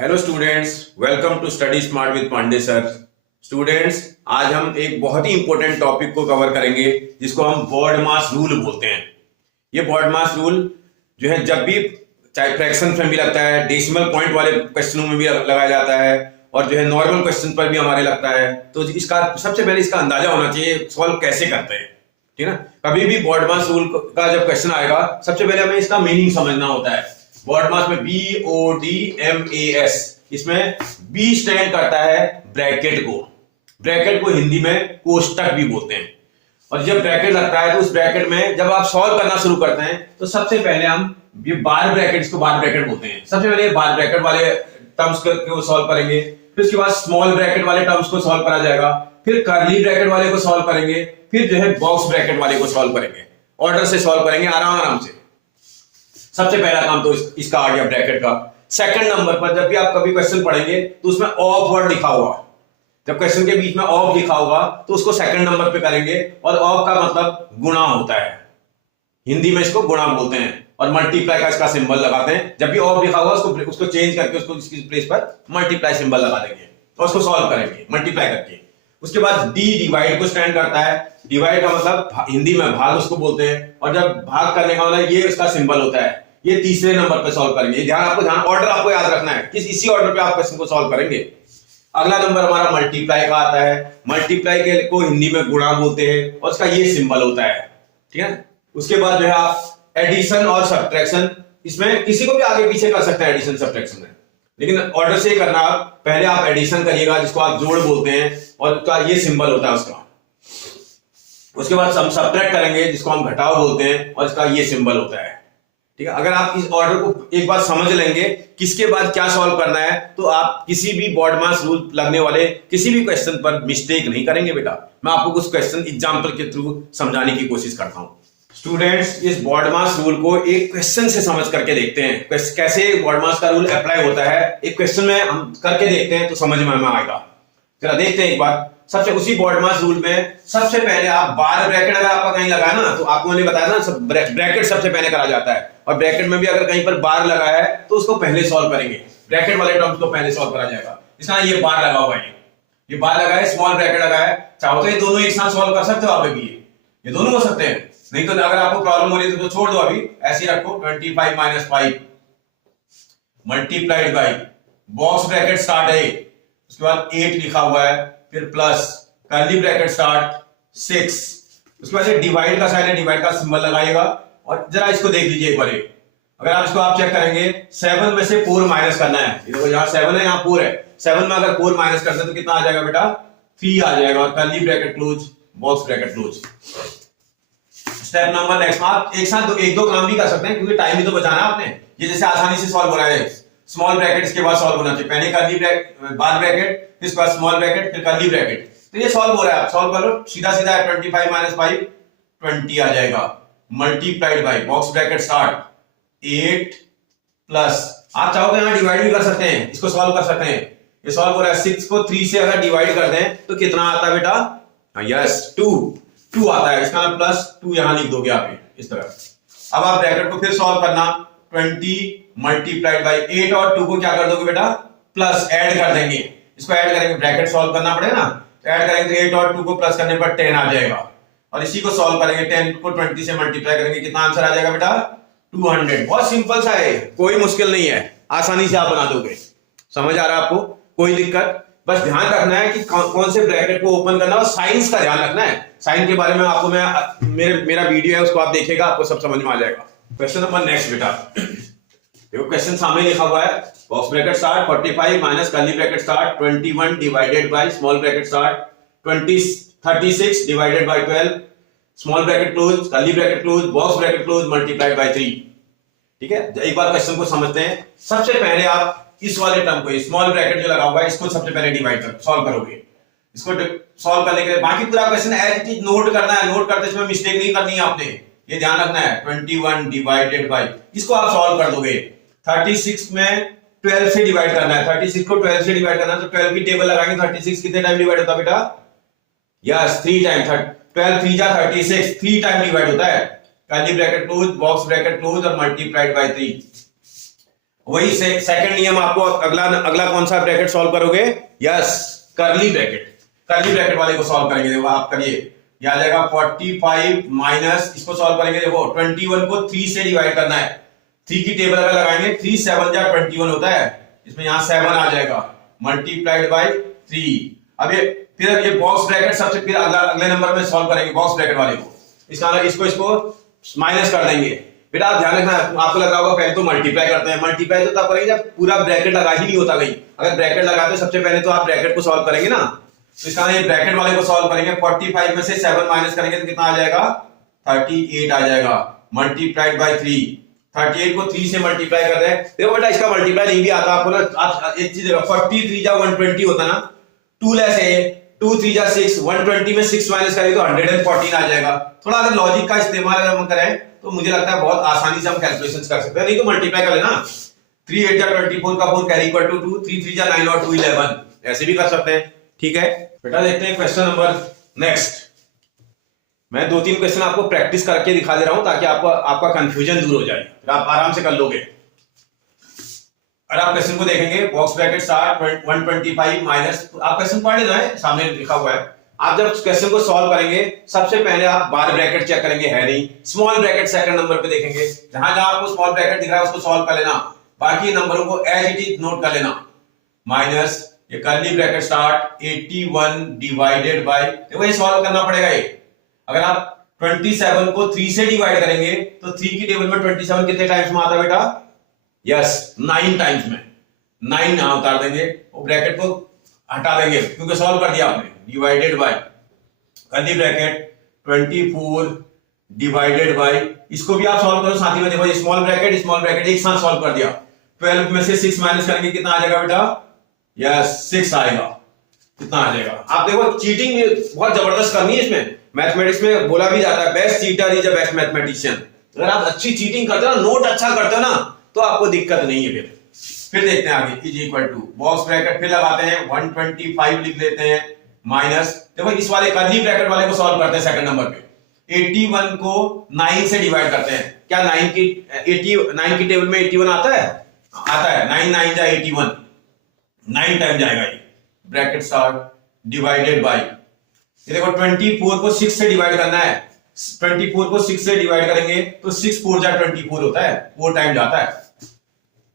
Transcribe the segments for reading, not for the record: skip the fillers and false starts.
Hello students, welcome to study smart with Pandey sir. Students, आज हम एक बहुत ही इंपॉर्टेंट टॉपिक को कवर करेंगे जिसको हम बॉड मास रूल बोलते हैं। ये बॉड मास रूल जो है जब भी चाहे फ्रैक्शन में भी लगता है, डेसिमल पॉइंट वाले क्वेश्चनों में भी लगाया जाता है और जो है नॉर्मल क्वेश्चन पर भी हमारे लगता है। तो इसका सबसे पहले इसका अंदाजा होना चाहिए सॉल्व कैसे करते हैं, ठीक है ना। कभी भी बॉड मास रूल का जब क्वेश्चन आएगा सबसे पहले हमें इसका मीनिंग समझना होता है। बॉड मास में BODMAS, इसमें B स्टैंड करता है ब्रैकेट को। ब्रैकेट को हिंदी में कोष्टक भी बोलते हैं। और जब ब्रैकेट लगता है तो उस ब्रैकेट में जब आप सॉल्व करना शुरू करते हैं तो सबसे पहले हम ये बार ब्रैकेट, इसको बार ब्रैकेट बोलते हैं। सबसे पहले बार ब्रैकेट वाले टर्म्स को सॉल्व करेंगे, फिर उसके बाद स्मॉल ब्रैकेट वाले टर्म्स को सॉल्व करा जाएगा, फिर कर्ली ब्रैकेट वाले को सॉल्व करेंगे, फिर जो है बॉक्स ब्रैकेट वाले को सॉल्व करेंगे। ऑर्डर से सॉल्व करेंगे आराम से। सबसे पहला काम तो इसका आ गया ब्रैकेट का। सेकंड नंबर पर जब भी आप कभी क्वेश्चन पढ़ेंगे तो उसमें ऑफ वर्ड लिखा हुआ, जब क्वेश्चन के बीच में ऑफ लिखा होगा तो उसको सेकंड नंबर पे करेंगे। और ऑफ का मतलब गुणा होता है, हिंदी में इसको गुणा बोलते हैं। और मल्टीप्लाई का इसका सिंबल लगाते हैं। जब भी ऑफ लिखा होगा उसको चेंज करके उसको इसकी प्लेस पर मल्टीप्लाई सिंबल लगा देंगे और उसको सॉल्व करेंगे मल्टीप्लाई करके। उसके बाद डी डिवाइड को स्टैंड करता है। डिवाइड का मतलब हिंदी में भाग उसको बोलते हैं। और जब भाग करने का मतलब ये उसका सिंबल होता है। ये तीसरे नंबर पे सॉल्व करेंगे। ध्यान ऑर्डर आपको याद रखना है, इसी ऑर्डर पे आप क्वेश्चन को सॉल्व करेंगे। अगला नंबर हमारा मल्टीप्लाई का आता है। मल्टीप्लाई के को हिंदी में गुणा बोलते हैं और उसका ये सिंबल होता है, ठीक है। उसके बाद जो है आप एडिशन और सब्ट्रैक्शन, इसमें किसी को भी आगे पीछे कर सकते हैं एडिशन सब्ट्रैक्शन में, लेकिन ऑर्डर से करना। आप पहले आप एडिशन करिएगा जिसको आप जोड़ बोलते हैं और उसका ये सिंबल होता है उसका। उसके बाद हम सब्ट्रैक्ट करेंगे जिसको हम घटाव बोलते हैं और इसका ये सिंबल होता है, ठीक है। अगर आप इस ऑर्डर को एक बार समझ लेंगे किसके बाद क्या सॉल्व करना है तो आप किसी भी बॉड मास रूल लगने वाले किसी भी क्वेश्चन पर मिस्टेक नहीं करेंगे बेटा। मैं आपको कुछ क्वेश्चन एग्जांपल के थ्रू समझाने की कोशिश करता हूं। स्टूडेंट्स, इस बॉड मास रूल को एक क्वेश्चन से समझ करके देखते हैं कैसे बॉड मास का रूल अप्लाई होता है। एक क्वेश्चन में हम करके देखते हैं तो समझ में आएगा। चला देखते हैं एक बार। सबसे उसी बॉड मास रूल में सबसे पहले आप बार ब्रैकेट अगर आपका कहीं लगा ना तो आपको मैंने बताया ना ब्रैकेट सबसे पहले करा जाता है। और ब्रैकेट में भी अगर कहीं पर बार लगा है तो उसको पहले सॉल्व करेंगे। ब्रैकेट वाले टर्म्स को पहले सॉल्व करा जाएगा। इसका ये बार लगा हुआ है, ये बार लगा है, स्मॉल ब्रैकेट लगा है। चाहो तो ये दोनों एक साथ सॉल्व कर सकते हो आप भी, ये दोनों हो सकते हैं। नहीं तो अगर आपको प्रॉब्लम हो रही है तो छोड़ दो, अभी ऐसे ही रखो। 25 - 5 multiplied by box bracket start है, उसके बाद 8 लिखा हुआ है, फिर प्लस कर्ली ब्रैकेट स्टार्ट 6, उसके बाद डिवाइड का साइन है, डिवाइड का सिंबल लगाइएगा। और जरा इसको देख लीजिए एक बार। अगर आप इसको आप चेक करेंगे 7 में से 4 माइनस करना है। ये देखो यहाँ 7 है, यहाँ 4 है। 7 में अगर 4 माइनस करते हैं तो कितना आ जाएगा बेटा? 3 आ जाएगा। और curly bracket close, box bracket close. Step number next, आप एक साथ एक दो काम भी कर सकते हैं क्योंकि टाइम भी तो बचाना है आपने। ये जैसे आसानी से सॉल्व हो रहा है। स्मॉल ब्रैकेट इसके बाद सॉल्व होना चाहिए। पहले कर्ली ब्रैकेट, बार ब्रैकेट, फिर इसके बाद स्मॉल ब्रैकेट, फिर कर्ली ब्रैकेट। तो ये सॉल्व हो रहा है, आप सॉल्व कर लो। सीधा सीधा 25 - 5 20 आ जाएगा। Multiplied by box bracket start 8 plus, आप चाहो तो यहां डिवाइड भी कर सकते हैं, इसको सॉल्व कर सकते हैं। ये सॉल्व हो रहा है। 6 को 3 से अगर डिवाइड कर दें तो कितना आता है बेटा? यस, 2 आता है। इसका प्लस 2 यहां लिख दोगे आप इस तरह। अब आप ब्रैकेट को फिर सॉल्व करना। 20 मल्टीप्लाइड बाई 8 और 2 को क्या कर दोगे बेटा? प्लस, ऐड कर देंगे। इसको ऐड करेंगे, ब्रैकेट सॉल्व करना पड़ेगा ना, तो ऐड करेंगे तो 8 और 2 को प्लस करने पर 10 आ जाएगा। और इसी को सॉल्व करेंगे, 10 को 20 से मल्टीप्लाई करेंगे, कितना आंसर आ जाएगा बेटा? 200। बहुत सिंपल सा है, कोई मुश्किल नहीं है, आसानी से आप बना दोगे। समझ आ रहा है आपको? कोई दिक्कत? बस ध्यान रखना है कि कौन से ब्रैकेट को ओपन करना है और साइंस का ध्यान रखना है। साइन के बारे में आपको मेरा वीडियो है, उसको आप देखिएगा, आपको सब समझ में आ जाएगा। क्वेश्चन नंबर नेक्स्ट बेटा, देखो क्वेश्चन सामने लिखा हुआ है। Box bracket start 45 minus curly bracket start 21 divided by small bracket start 36 divided by 12 small bracket close, curly bracket close, box bracket close multiplied by 3। ठीक है, एक बार क्वेश्चन को समझते हैं। सबसे पहले आप इस वाले टर्म को, स्मॉल ब्रैकेट जो लगा हुआ है, इसको सबसे पहले डिवाइड कर सॉल्व करोगे। इसको सॉल्व करने के लिए बाकी पूरा question as it is note करना है। नोट करते समय मिस्टेक नहीं करनी है आपने, ये ध्यान रखना है। 21 डिवाइडेड बाय, इसको आप सॉल्व कर दोगे। 36 में 12 से डिवाइड करना है। 36 को 12 से डिवाइड करना है तो 12 की टेबल लगाएंगे। 36 कितने टाइम डिवाइड होता है बेटा? Yes, 3 time. 12 3 जा 36, 3 टाइम डिवाइड होता है। Curly bracket close, box bracket close और मल्टीप्लाइड बाय 3। वही सेकंड नियम आपको अगला अगला कौन सा ब्रैकेट सॉल्व करोगे? यस, कर्ली ब्रैकेट वाले को सॉल्व करेंगे। देखो आप करिए, ये आ जाएगा 45 माइनस, इसको सॉल्व करेंगे। देखो 21 को 3 से डिवाइड करना है, 3 की टेबल अगर लगाएंगे 3 7 जा 21 होता है, इसमें यहां 7 आ जाएगा मल्टीप्लाइड बाय 3। अब ये फिर ये बॉक्स ब्रैकेट सबसे फिर अगले नंबर में सॉल्व करेंगे बॉक्स ब्रैकेट वाले को। इसका इसको माइनस कर देंगे। बेटा आप ध्यान रखना, आपको लग रहा होगा पहले तो मल्टीप्लाई करते हैं, मल्टीप्लाई तो तब करेंगे जब पूरा ब्रैकेट लगा ही नहीं होता कहीं। अगर ब्रैकेट लगाते सबसे पहले तो आप ब्रैकेट को सॉल्व करेंगे ना, तो इसका ये ब्रैकेट वाले को सॉल्व करेंगे। 45 में से 7 माइनस करेंगे तो कितना आ जाएगा? 38 आ जाएगा मल्टीप्लाइड बाय 3। 38 को 3 से मल्टीप्लाई कर रहे हैं। देखो बेटा इसका मल्टीप्लाई नहीं भी आता आपको ना, आप एक चीज 43 जा 120 होता ना, 2 लेस है, 2 3 जा 6, 120 में 6 माइनस करेंगे तो 114 आ जाएगा। थोड़ा अगर लॉजिक का इस्तेमाल अगर हम करें तो मुझे लगता है बहुत आसानी से हम कैलकुलेशंस कर सकते हैं। नहीं तो मल्टीप्लाई कर लेना, 3 8 जा 24 का 4 कैरी इक्वल टू 2, 3 3 जा 9 और 2 11, ऐसे भी कर सकते हैं। ठीक है बेटा, देखते हैं क्वेश्चन नंबर नेक्स्ट। मैं 2-3 क्वेश्चन आपको प्रैक्टिस करके दिखा दे रहा हूं ताकि आपका कंफ्यूजन दूर हो जाए, फिर आप आराम से कर लोगे। अगर आप क्वेश्चन को देखेंगे, बॉक्स ब्रैकेट स्टार्ट 125 माइनस, आप क्वेश्चन पढ़ लेना है, सामने लिखा हुआ है। आप जब क्वेश्चन को सॉल्व करेंगे सबसे पहले आप बार ब्रैकेट चेक करेंगे, है नहीं, स्मॉल ब्रैकेट सेकंड नंबर पे देखेंगे, जहां जहां आपको स्मॉल ब्रैकेट दिख रहा है उसको सॉल्व कर लेना, बाकी नंबरों को एज इट इज नोट कर लेना। माइनस ये curly bracket start 81 divided by, देखो ये सॉल्व करना पड़ेगा। ये अगर आप 27 को 3 से डिवाइड करेंगे तो 3 की टेबल में 27 कितने टाइम्स में आता है बेटा? यस 9 टाइम्स में, 9 यहां उतार देंगे और ब्रैकेट को हटा देंगे क्योंकि सॉल्व कर दिया आपने। Divided by curly bracket 24 divided by, इसको भी आप सॉल्व करो साथ ही में। देखो ये स्मॉल ब्रैकेट एक साथ सॉल्व कर दिया। 12 में से 6 माइनस करेंगे कितना आ जाएगा बेटा? यस 6 आएगा। कितना आ जाएगा? आप देखो चीटिंग बहुत जबरदस्त करनी है इसमें। मैथमेटिक्स में बोला भी जाता है best cheater is a best mathematician. अगर आप अच्छी चीटिंग करते हो ना, नोट अच्छा करते हो ना, तो आपको दिक्कत नहीं है। फिर देखते हैं आगे, is equal to box bracket फिर लगाते हैं, 125 लिख लेते हैं माइनस, देखो इस वाले कर्ली ब्रैकेट वाले को सॉल्व करते हैं सेकंड नंबर पे। 81 को 9 से डिवाइड करते हैं। क्या 9 की टेबल में 81 आता है? आता है। 9 9 जा 81, 9 टाइम जाएगा ये। ब्रैकेट स्टार्ट डिवाइडेड बाय, ये देखो 24 को 6 से डिवाइड करना है। 24 को 6 से डिवाइड करेंगे तो 6 4 जा 24 होता है, 4 टाइम जाता है,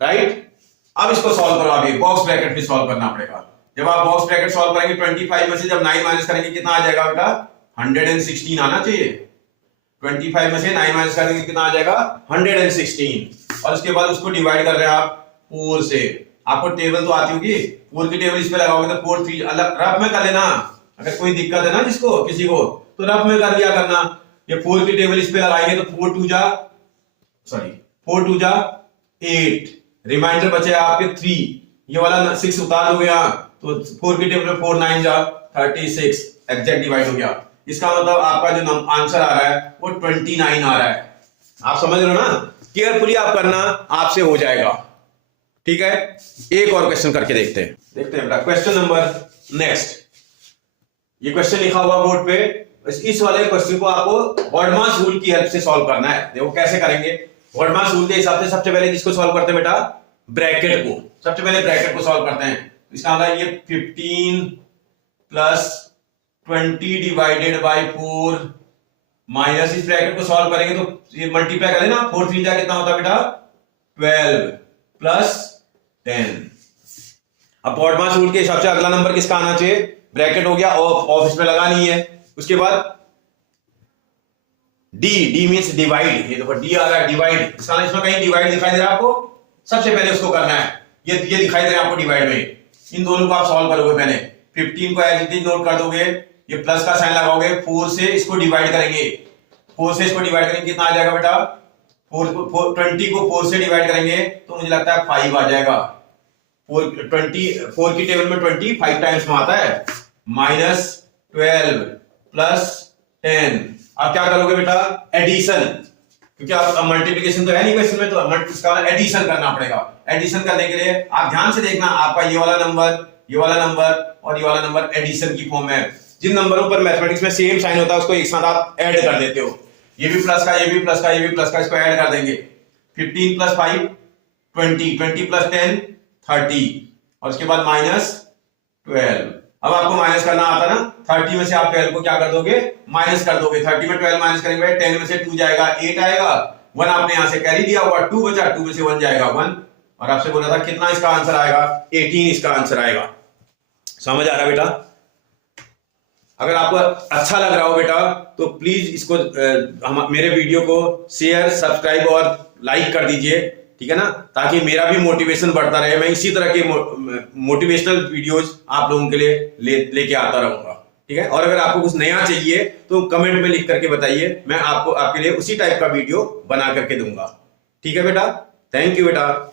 राइट। अब इसको सॉल्व करो, आगे बॉक्स ब्रैकेट भी सॉल्व करना पड़ेगा। जब आप बॉक्स ब्रैकेट सॉल्व करेंगे 25 में से जब 9 माइनस करेंगे कितना आ जाएगा बेटा? 116 आना चाहिए। 25 में से 9 माइनस करेंगे कितना आ जाएगा? 116। और उसके बाद उसको डिवाइड कर रहे हैं आप 4 से। आपको टेबल तो आती होगी, 4 की टेबल इस पे लगाओगे तो 4 3 अलग रफ में कर लेना। अगर कोई दिक्कत है ना जिसको किसी को, तो रफ में कर लिया करना। ये 4 की टेबल इस पे लगाएंगे तो 4 2 जा 8, रिमाइंडर बचे आपके 3, ये वाला 6 उतार दोगे यहां तो 4 की टेबल में 4 9 जा 36, एग्जैक्ट डिवाइड हो गया। इसका मतलब आपका जो आंसर आ रहा है वो 29 आ रहा है। आप समझ रहे हो ना? केयरफुली आप करना, आपसे हो जाएगा। ठीक है, एक और क्वेश्चन करके देखते हैं बेटा। क्वेश्चन नंबर नेक्स्ट, ये क्वेश्चन लिखा हुआ बोर्ड पे। इस वाले क्वेश्चन को आपको बॉडमास रूल की हेल्प से सॉल्व करना है। देखो कैसे करेंगे। बॉडमास रूल के हिसाब से सबसे पहले किसको सॉल्व करते हैं बेटा? ब्रैकेट को। सबसे पहले ब्रैकेट को सॉल्व करते हैं। इसका मतलब ये 15 प्लस 20 डिवाइडेड बाय 4 माइनस, इस ब्रैकेट को सॉल्व करेंगे तो ये मल्टीप्लाई कर लेना, 4 3 जा कितना होता है बेटा? 12 प्लस 10। अब बॉडमास रूल के हिसाब से अगला नंबर किसका आना चाहिए? ब्रैकेट हो गया, ऑफ इसमें लगा नहीं है। उसके बाद डी मींस डिवाइड, ये देखो डी आ रहा है डिवाइड। इसमें कहीं डिवाइड दिखाई दे रहा है आपको? सबसे पहले उसको करना है। ये दिखाई दे रहा है आपको डिवाइड में। इन दोनों को आप सॉल्व करोगे पहले। 15 को एज इट इज नोट कर दोगे, ये प्लस का साइन लगाओगे, 4 से इसको डिवाइड करेंगे। 4 से इसको डिवाइड करेंगे कितना आ जाएगा बेटा? 20 को 4 से डिवाइड करेंगे तो मुझे लगता है 5 आ जाएगा। 4 की टेबल में 20 5 टाइम्स में आता है। Minus 12 plus 10। अब क्या करोगे बेटा? एडिशन, क्योंकि आप मल्टीप्लिकेशन तो है नहीं क्वेश्चन में, तो इसका एडिशन करना पड़ेगा। एडिशन करने के लिए आप ध्यान से देखना, आपका ये वाला नंबर, ये वाला नंबर और ये वाला नंबर एडिशन की फॉर्म में है। जिन नंबरों पर मैथमेटिक्स में सेम साइन होता है उसको एक साथ आप ऐड कर देते हो। ये भी प्लस का, ये भी प्लस का, ये भी प्लस का, इसको ऐड कर देंगे। 15 प्लस 5 20, 20 प्लस 10 30, और उसके बाद माइनस 12। अब आपको माइनस करना आता ना, 30 में से आप 12 को क्या कर दोगे, माइनस कर दोगे। 30 में 12 माइनस करेंगे, 10 में से 2 जाएगा, 8 आएगा, 1 आपने यहां से कैरी दिया हुआ, 2 बचा, 2 में से 1 जाएगा 1, और आपसे बोला था कितना इसका आंसर आएगा, 18 इसका आंसर आएगा। समझ आ रहा बेटा? अगर आपको अच्छा लग रहा हो बेटा तो प्लीज इसको मेरे वीडियो को शेयर, सब्सक्राइब और लाइक कर दीजिए, ठीक है ना, ताकि मेरा भी मोटिवेशन बढ़ता रहे। मैं इसी तरह के मोटिवेशनल वीडियोस आप लोगों के लिए लेके आता रहूंगा, ठीक है। और अगर आपको कुछ नया चाहिए तो कमेंट में लिख करके बताइए, मैं आपको आपके लिए उसी टाइप का वीडियो बना करके दूंगा, ठीक है बेटा। थैंक यू बेटा।